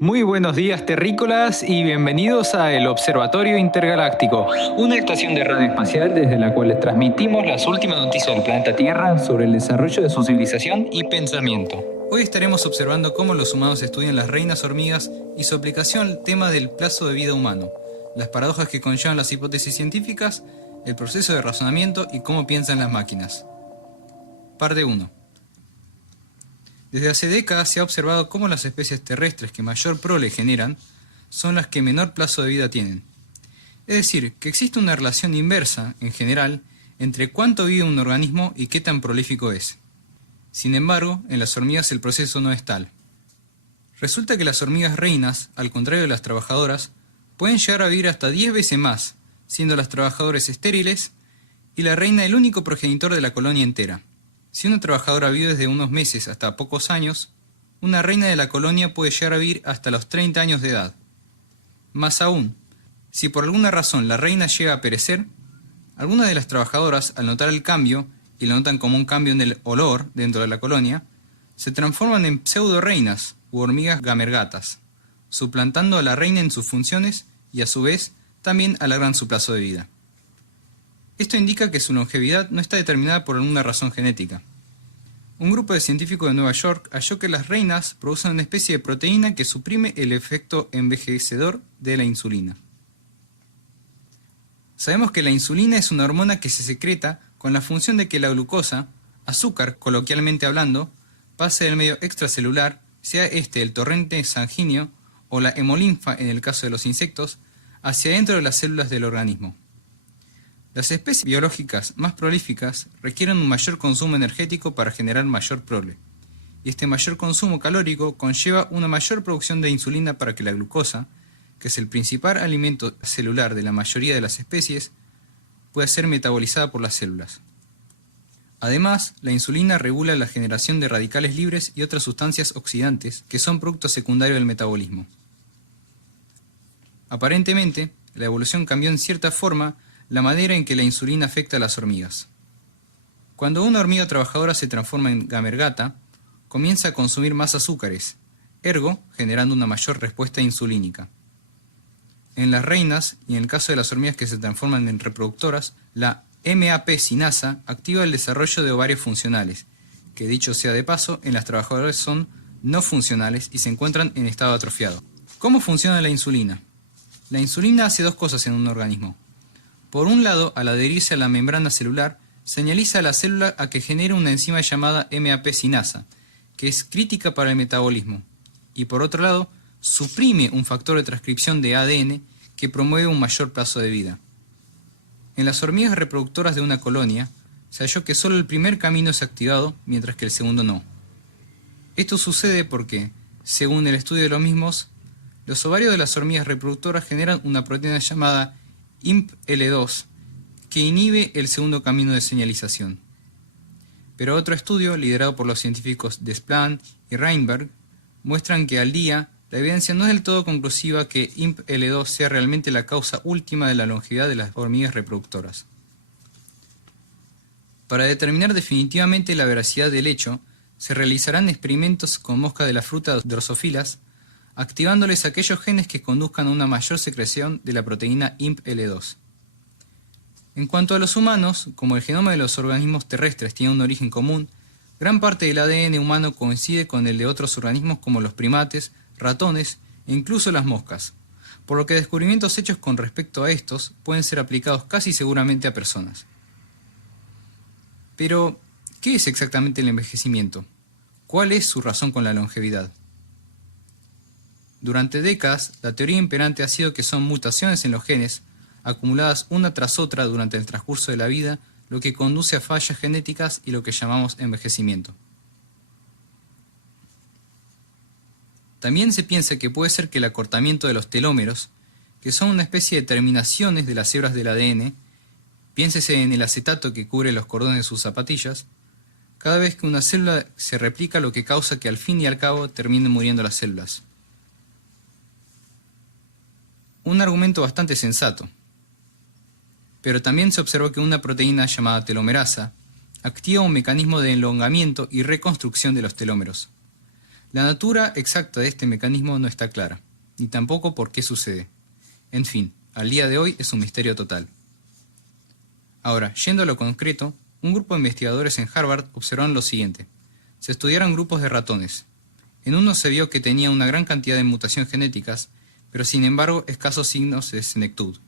Muy buenos días terrícolas y bienvenidos a el Observatorio Intergaláctico, una estación de radio espacial desde la cual les transmitimos las últimas noticias del planeta Tierra sobre el desarrollo de su civilización y pensamiento. Hoy estaremos observando cómo los humanos estudian las reinas hormigas y su aplicación al tema del plazo de vida humano, las paradojas que conllevan las hipótesis científicas, el proceso de razonamiento y cómo piensan las máquinas. Parte 1. Desde hace décadas se ha observado cómo las especies terrestres que mayor prole generan son las que menor plazo de vida tienen. Es decir, que existe una relación inversa, en general, entre cuánto vive un organismo y qué tan prolífico es. Sin embargo, en las hormigas el proceso no es tal. Resulta que las hormigas reinas, al contrario de las trabajadoras, pueden llegar a vivir hasta 10 veces más, siendo las trabajadoras estériles y la reina el único progenitor de la colonia entera. Si una trabajadora vive desde unos meses hasta pocos años, una reina de la colonia puede llegar a vivir hasta los 30 años de edad. Más aún, si por alguna razón la reina llega a perecer, algunas de las trabajadoras, al notar el cambio, y lo notan como un cambio en el olor dentro de la colonia, se transforman en pseudo-reinas u hormigas gamergatas, suplantando a la reina en sus funciones y a su vez también alargan su plazo de vida. Esto indica que su longevidad no está determinada por alguna razón genética. Un grupo de científicos de Nueva York halló que las reinas producen una especie de proteína que suprime el efecto envejecedor de la insulina. Sabemos que la insulina es una hormona que se secreta con la función de que la glucosa, azúcar coloquialmente hablando, pase del medio extracelular, sea este el torrente sanguíneo o la hemolinfa en el caso de los insectos, hacia dentro de las células del organismo. Las especies biológicas más prolíficas requieren un mayor consumo energético para generar mayor prole, y este mayor consumo calórico conlleva una mayor producción de insulina para que la glucosa, que es el principal alimento celular de la mayoría de las especies, pueda ser metabolizada por las células. Además, la insulina regula la generación de radicales libres y otras sustancias oxidantes que son productos secundarios del metabolismo. Aparentemente, la evolución cambió en cierta forma la manera en que la insulina afecta a las hormigas. Cuando una hormiga trabajadora se transforma en gamergata, comienza a consumir más azúcares, ergo generando una mayor respuesta insulínica. En las reinas, y en el caso de las hormigas que se transforman en reproductoras, la MAP sinasa activa el desarrollo de ovarios funcionales, que dicho sea de paso, en las trabajadoras son no funcionales y se encuentran en estado atrofiado. ¿Cómo funciona la insulina? La insulina hace dos cosas en un organismo. Por un lado, al adherirse a la membrana celular, señaliza a la célula a que genere una enzima llamada MAP sinasa, que es crítica para el metabolismo, y por otro lado, suprime un factor de transcripción de ADN que promueve un mayor plazo de vida. En las hormigas reproductoras de una colonia, se halló que solo el primer camino es activado, mientras que el segundo no. Esto sucede porque, según el estudio de los mismos, los ovarios de las hormigas reproductoras generan una proteína llamada IMPL2, que inhibe el segundo camino de señalización. Pero otro estudio, liderado por los científicos Desplan y Reinberg, muestran que al día la evidencia no es del todo conclusiva que IMPL2 sea realmente la causa última de la longevidad de las hormigas reproductoras. Para determinar definitivamente la veracidad del hecho, se realizarán experimentos con moscas de la fruta Drosophila, activándoles aquellos genes que conduzcan a una mayor secreción de la proteína IMPL2. En cuanto a los humanos, como el genoma de los organismos terrestres tiene un origen común, gran parte del ADN humano coincide con el de otros organismos como los primates, ratones e incluso las moscas, por lo que descubrimientos hechos con respecto a estos pueden ser aplicados casi seguramente a personas. Pero, ¿qué es exactamente el envejecimiento? ¿Cuál es su razón con la longevidad? Durante décadas, la teoría imperante ha sido que son mutaciones en los genes, acumuladas una tras otra durante el transcurso de la vida, lo que conduce a fallas genéticas y lo que llamamos envejecimiento. También se piensa que puede ser que el acortamiento de los telómeros, que son una especie de terminaciones de las hebras del ADN, piénsese en el acetato que cubre los cordones de sus zapatillas, cada vez que una célula se replica, lo que causa que al fin y al cabo terminen muriendo las células. Un argumento bastante sensato. Pero también se observó que una proteína llamada telomerasa activa un mecanismo de elongamiento y reconstrucción de los telómeros. La natura exacta de este mecanismo no está clara, ni tampoco por qué sucede. En fin, al día de hoy es un misterio total. Ahora, yendo a lo concreto, un grupo de investigadores en Harvard observaron lo siguiente. Se estudiaron grupos de ratones. En uno se vio que tenía una gran cantidad de mutaciones genéticas, pero sin embargo escasos signos de senectud,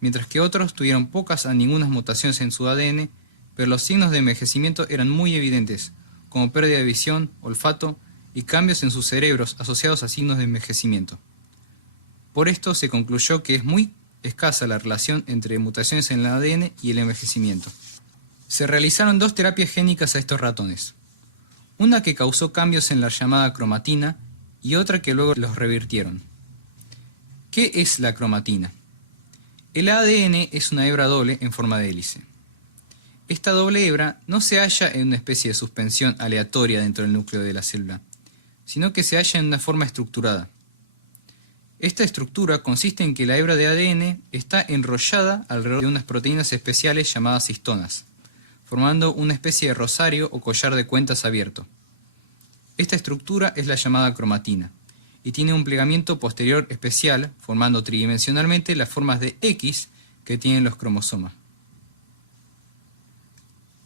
mientras que otros tuvieron pocas a ninguna mutaciones en su ADN, pero los signos de envejecimiento eran muy evidentes, como pérdida de visión, olfato y cambios en sus cerebros asociados a signos de envejecimiento. Por esto se concluyó que es muy escasa la relación entre mutaciones en el ADN y el envejecimiento. Se realizaron 2 terapias génicas a estos ratones, una que causó cambios en la llamada cromatina y otra que luego los revirtieron. ¿Qué es la cromatina? El ADN es una hebra doble en forma de hélice. Esta doble hebra no se halla en una especie de suspensión aleatoria dentro del núcleo de la célula, sino que se halla en una forma estructurada. Esta estructura consiste en que la hebra de ADN está enrollada alrededor de unas proteínas especiales llamadas histonas, formando una especie de rosario o collar de cuentas abierto. Esta estructura es la llamada cromatina, y tiene un plegamiento posterior especial, formando tridimensionalmente las formas de X que tienen los cromosomas.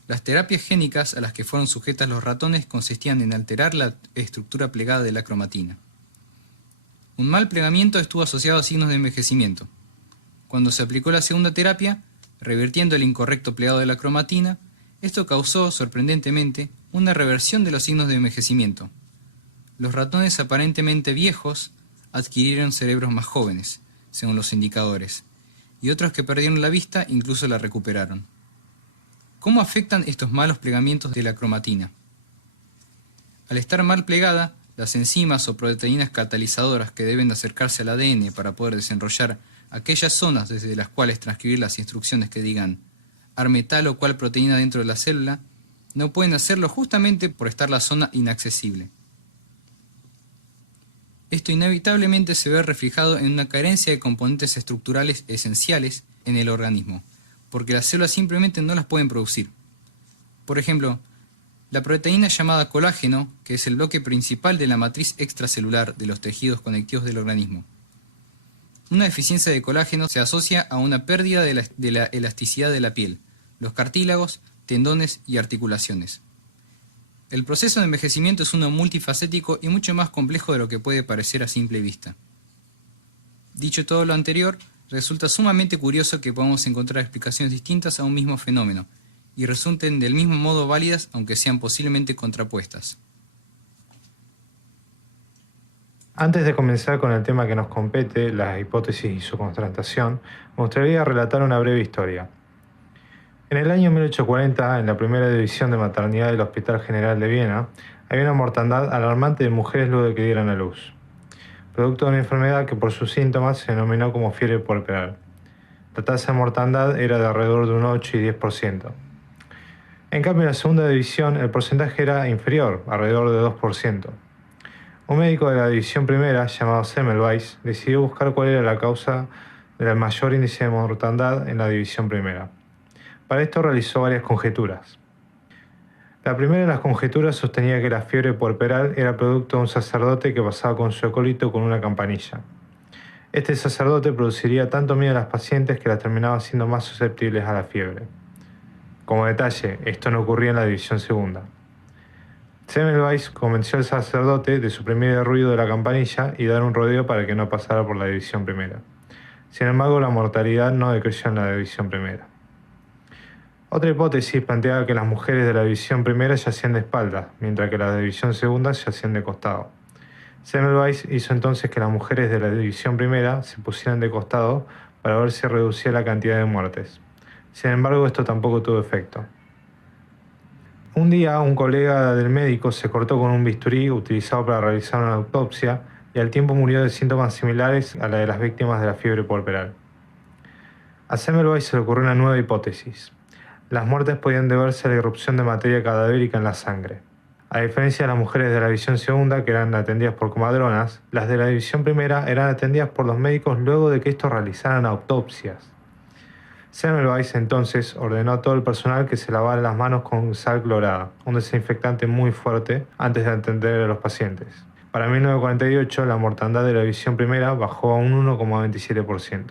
Las terapias génicas a las que fueron sujetas los ratones consistían en alterar la estructura plegada de la cromatina. Un mal plegamiento estuvo asociado a signos de envejecimiento. Cuando se aplicó la segunda terapia, revirtiendo el incorrecto plegado de la cromatina, esto causó, sorprendentemente, una reversión de los signos de envejecimiento. Los ratones aparentemente viejos adquirieron cerebros más jóvenes, según los indicadores, y otros que perdieron la vista incluso la recuperaron. ¿Cómo afectan estos malos plegamientos de la cromatina? Al estar mal plegada, las enzimas o proteínas catalizadoras que deben acercarse al ADN para poder desenrollar aquellas zonas desde las cuales transcribir las instrucciones que digan arme tal o cual proteína dentro de la célula, no pueden hacerlo justamente por estar la zona inaccesible. Esto inevitablemente se ve reflejado en una carencia de componentes estructurales esenciales en el organismo, porque las células simplemente no las pueden producir. Por ejemplo, la proteína llamada colágeno, que es el bloque principal de la matriz extracelular de los tejidos conectivos del organismo. Una deficiencia de colágeno se asocia a una pérdida de la elasticidad de la piel, los cartílagos, tendones y articulaciones. El proceso de envejecimiento es uno multifacético y mucho más complejo de lo que puede parecer a simple vista. Dicho todo lo anterior, resulta sumamente curioso que podamos encontrar explicaciones distintas a un mismo fenómeno y resulten del mismo modo válidas aunque sean posiblemente contrapuestas. Antes de comenzar con el tema que nos compete, las hipótesis y su contrastación, me gustaría relatar una breve historia. En el año 1840, en la primera división de maternidad del Hospital General de Viena, había una mortandad alarmante de mujeres luego de que dieran a luz, producto de una enfermedad que por sus síntomas se denominó como fiebre puerperal. La tasa de mortandad era de alrededor de un 8 y 10%. En cambio, en la segunda división el porcentaje era inferior, alrededor de 2%. Un médico de la división primera, llamado Semmelweis, decidió buscar cuál era la causa del mayor índice de mortandad en la división primera. Para esto realizó varias conjeturas. La primera de las conjeturas sostenía que la fiebre puerperal era producto de un sacerdote que pasaba con su acólito con una campanilla. Este sacerdote produciría tanto miedo a las pacientes que las terminaba siendo más susceptibles a la fiebre. Como detalle, esto no ocurría en la división segunda. Semmelweis convenció al sacerdote de suprimir el ruido de la campanilla y dar un rodeo para que no pasara por la división primera. Sin embargo, la mortalidad no decreció en la división primera. Otra hipótesis planteaba que las mujeres de la división primera yacían de espaldas, mientras que las de la división segunda yacían de costado. Semmelweis hizo entonces que las mujeres de la división primera se pusieran de costado para ver si reducía la cantidad de muertes. Sin embargo, esto tampoco tuvo efecto. Un día, un colega del médico se cortó con un bisturí utilizado para realizar una autopsia y al tiempo murió de síntomas similares a la de las víctimas de la fiebre puerperal. A Semmelweis se le ocurrió una nueva hipótesis. Las muertes podían deberse a la irrupción de materia cadavérica en la sangre. A diferencia de las mujeres de la división segunda, que eran atendidas por comadronas, las de la división primera eran atendidas por los médicos luego de que estos realizaran autopsias. Semmelweis entonces ordenó a todo el personal que se lavara las manos con sal clorada, un desinfectante muy fuerte, antes de atender a los pacientes. Para 1948, la mortandad de la división primera bajó a un 1,27%.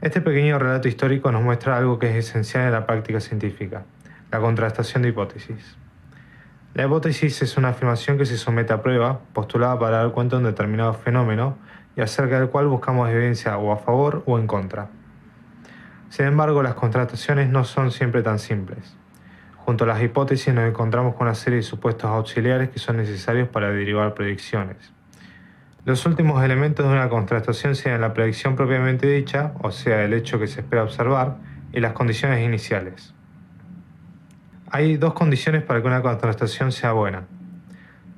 Este pequeño relato histórico nos muestra algo que es esencial en la práctica científica: la contrastación de hipótesis. La hipótesis es una afirmación que se somete a prueba, postulada para dar cuenta de un determinado fenómeno y acerca del cual buscamos evidencia o a favor o en contra. Sin embargo, las contrastaciones no son siempre tan simples. Junto a las hipótesis nos encontramos con una serie de supuestos auxiliares que son necesarios para derivar predicciones. Los últimos elementos de una contrastación serían la predicción propiamente dicha, o sea, el hecho que se espera observar, y las condiciones iniciales. Hay dos condiciones para que una contrastación sea buena: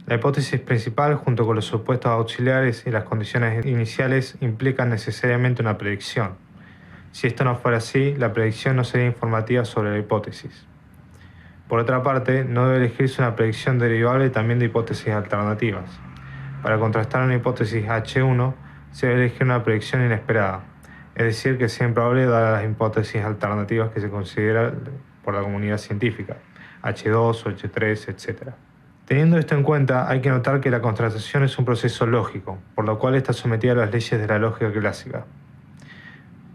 la hipótesis principal junto con los supuestos auxiliares y las condiciones iniciales implican necesariamente una predicción. Si esto no fuera así, la predicción no sería informativa sobre la hipótesis. Por otra parte, no debe elegirse una predicción derivable también de hipótesis alternativas. Para contrastar una hipótesis H1, se debe elegir una predicción inesperada, es decir, que sea improbable dadas las hipótesis alternativas que se consideran por la comunidad científica, H2 o H3, etc. Teniendo esto en cuenta, hay que notar que la contrastación es un proceso lógico, por lo cual está sometida a las leyes de la lógica clásica.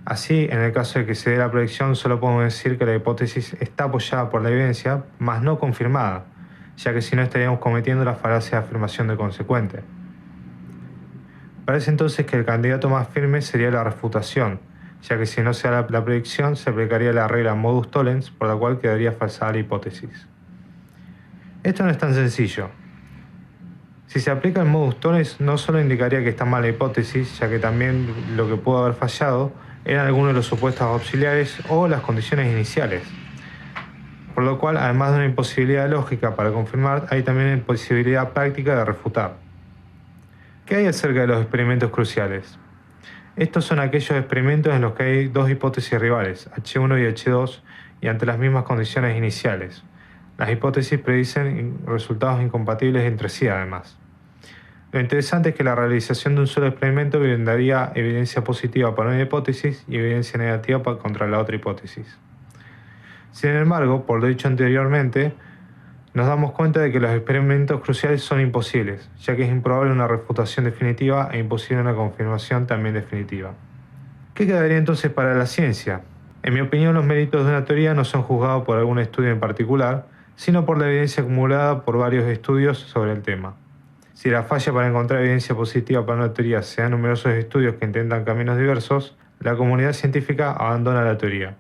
Así, en el caso de que se dé la predicción, solo podemos decir que la hipótesis está apoyada por la evidencia, mas no confirmada, ya que si no estaríamos cometiendo la falacia de afirmación de consecuente. Parece entonces que el candidato más firme sería la refutación, ya que si no se da la predicción, se aplicaría la regla modus tollens, por la cual quedaría falsada la hipótesis. Esto no es tan sencillo. Si se aplica el modus tollens, no solo indicaría que está mal la hipótesis, ya que también lo que pudo haber fallado eran algunos de los supuestos auxiliares o las condiciones iniciales. Por lo cual, además de una imposibilidad lógica para confirmar, hay también una imposibilidad práctica de refutar. ¿Qué hay acerca de los experimentos cruciales? Estos son aquellos experimentos en los que hay dos hipótesis rivales, H1 y H2, y ante las mismas condiciones iniciales. Las hipótesis predicen resultados incompatibles entre sí, además. Lo interesante es que la realización de un solo experimento brindaría evidencia positiva para una hipótesis y evidencia negativa contra la otra hipótesis. Sin embargo, por lo dicho anteriormente, nos damos cuenta de que los experimentos cruciales son imposibles, ya que es improbable una refutación definitiva e imposible una confirmación también definitiva. ¿Qué quedaría entonces para la ciencia? En mi opinión, los méritos de una teoría no son juzgados por algún estudio en particular, sino por la evidencia acumulada por varios estudios sobre el tema. Si la falla para encontrar evidencia positiva para una teoría se dan numerosos estudios que intentan caminos diversos, la comunidad científica abandona la teoría.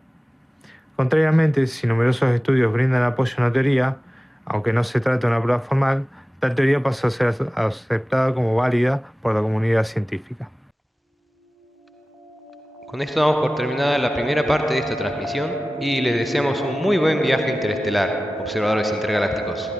Contrariamente, si numerosos estudios brindan apoyo a una teoría, aunque no se trate de una prueba formal, la teoría pasa a ser aceptada como válida por la comunidad científica. Con esto damos por terminada la primera parte de esta transmisión y les deseamos un muy buen viaje interestelar, observadores intergalácticos.